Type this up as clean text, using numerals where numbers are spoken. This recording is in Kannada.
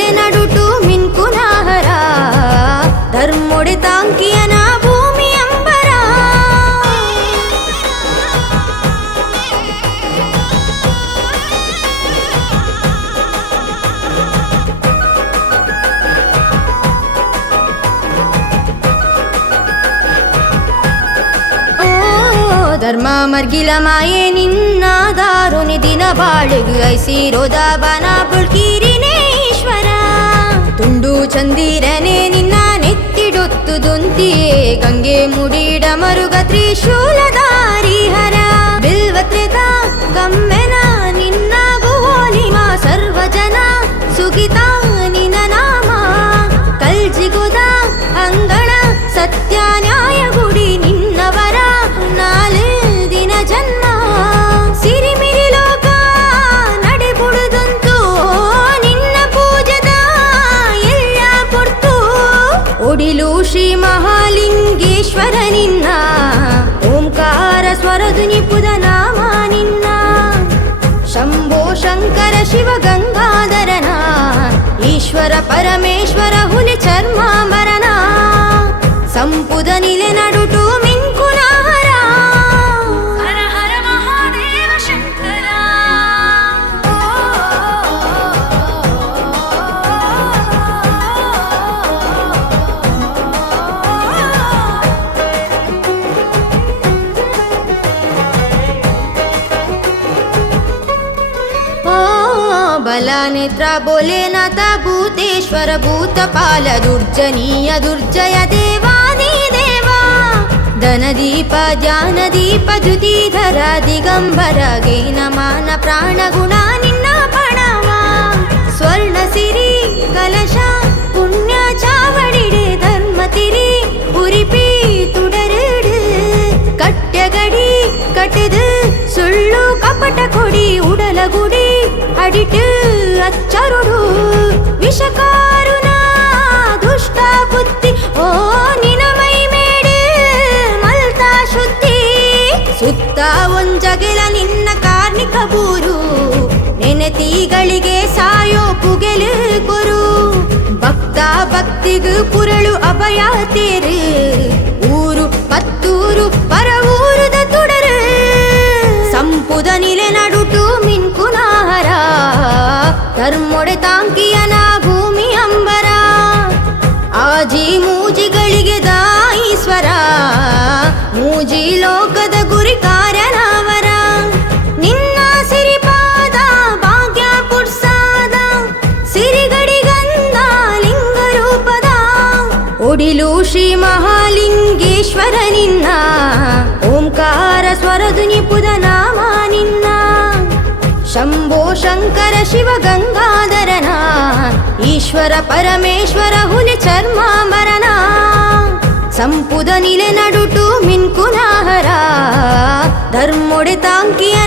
ಸಂಪುದನಿಲೆ ನಡುಟು ಮಿನ್ಕುನಾಹರ ಧರ್ಮೊಡೆ ತಾಂಕಿಯನ ಭೂಮಿ ಅಂಬರ ಧರ್ಮ ಮರ್ಗಿಲ ಮಾಯೆ ನಿನ್ನ ದಾರುನಿ ದಿನ ಬಾಳಿಗು ಐಸಿರೋದ ಬನ ಪುಳ್ಕೀರಿನೇ ಈಶ್ವರ ತುಂಡು ಚಂದಿರನೆ ನಿನ್ನ ನೆತ್ತಿಡೊತ್ತು ದೊಂತಿಯೇ ಗಂಗೆ ಮುಡಿಡ ಮರುಗ ತ್ರಿಶೂಲಧಾರಿ ಹರ ಬಿಲ್ವತ್ರೆದ ಗಮ್ಮೆನ ನಿನ್ನ ಗೋಲಿಮ ಸರ್ವಜನ ಸುಗಿತ ನಿನ ನಾಮ ಕಲ್ಜಿಗುದ ಅಂಗಣ ಸತ್ಯ ನ್ಯಾಯ ಗುಡಿ ನಿನ್ನವರ ನಾಲೆ ದಿನ ಜನ್ಮ ಸಿರಿಮಿರಿ ಲೋಕ ನಡೆಬುಡುದಂತೂ ನಿನ್ನ ಪೂಜದ ಎಲ್ಲ ಕೊಡ್ತು ಒಡಿಲು ಶ್ರೀ ಮಹಾಲಿಂಗೇಶ್ವರ ನಿನ್ನ ಓಂಕಾರ ಸ್ವರಧುನಿ ಪುದ ನಾಮ ನಿನ್ನ ಶಂಭೋ ಶಂಕರ ಶಿವ ಗಂಗಾಧರನ ಈಶ್ವರ ಪರಮೇಶ್ವರ ಹುಲಿ ಚರ್ಮಾಂಬರನ ಸಂಪುದನಿಲೆ ನಡುಟು ಮಿನ್ಕುನಾಹರ ಹರ ಹರ ಮಹಾದೇವ ಶಂಕರ ಬಲನೇತ್ರ ಬೋಲೆನಾಥ ಭೂತೇಶ್ವರ ಭೂತಪಾಲ ದುರ್ಜನೀಯ ದುರ್ಜಯ ದೇವಾದಿ ದೇವ ಧನದೀಪ ಜ್ಞಾನದೀಪ ದ್ಯುತಿಧರ ದಿಗಂಬರ ಗೇನ ಮಾನ ಪ್ರಾಣ ಗುಣ ನಿನ್ನ ಪಣವ ಸ್ವರ್ಣ ಸಿರಿ ಕಲಶ ಪುಣ್ಯ ಚಾವಡಿಡೆ ಧರ್ಮ ತಿರಿ ಉರಿಪಿ ತುಡರಿಡು ಕಟ್ಯಗಡಿ ಕಟ್ಟಿದು ಸುಳ್ಳು ಕಪಟ ಕೊಡಿ ಉಡಲ ಗುಡಿ ಅಡಿಟ್ಟು ಅಚ್ಚರುಡು ವಿಷಕಾರುನ ದುಷ್ಟ ಬುದ್ಧಿ ಓ ನಿನ ಮೈ ಮೇಡು ಮಲ್ತಾ ಶುದ್ಧಿ ಸುತ್ತ ಒಂಜಗೆಲ ನಿನ್ನ ಕಾರ್ಣಿಕ ಬೂರು ನೆನೆತಿಗಳಿಗೆ ಸಾಯೋ ಪುಗೆಲು ಕೊರು ಭಕ್ತ ಭಕ್ತಿಗು ಪುರಳು ಅಭಯ ತೇರು ಊರು ಪತ್ತೂರು ಪರ ಊರುದ ತುಡರು ಸಂಪುದನಿಲೆ ನಡುಟು ಮಿನ್ಕುನಾಹರ ಧರ್ಮೊಡೆ ತಾಂಕಿಯನ ಭೂಮಿ ಅಂಬರ ಆಜಿ ಮೂಜಿಗಳಿಗೆ ದಾಯಿಸ್ವರ ಮೂಜಿ ಲೋಕದ ಗುರಿ ಕಾರಣವರ ನಿನ್ನ ಸಿರಿಪಾದ ಭಾಗ್ಯ ಪುಡ್ಸಾದ ಸಿರಿಗಡಿಗಂಧ ಲಿಂಗ ರೂಪದ ಒಡಿಲು ಶ್ರೀ ಮಹಾಲಿಂಗೇಶ್ವರ ನಿನ್ನ ಓಂಕಾರ ಸ್ವರಧುನಿ ಪುದ ನಾಮ ನಿನ್ನ ಶಂಭೋ ಶಂಕರ ಶಿವ ಗಂಗಾಧರನ ಈಶ್ವರ ಪರಮೇಶ್ವರ ಹುಲಿ ಚರ್ಮಾಂಬರನ ಸಂಪುದನಿಲೆ ನಡುಟು ಮಿನ್ಕುನಾಹರ ಧರ್ಮೊಡೆ ತಾಂಕಿಯ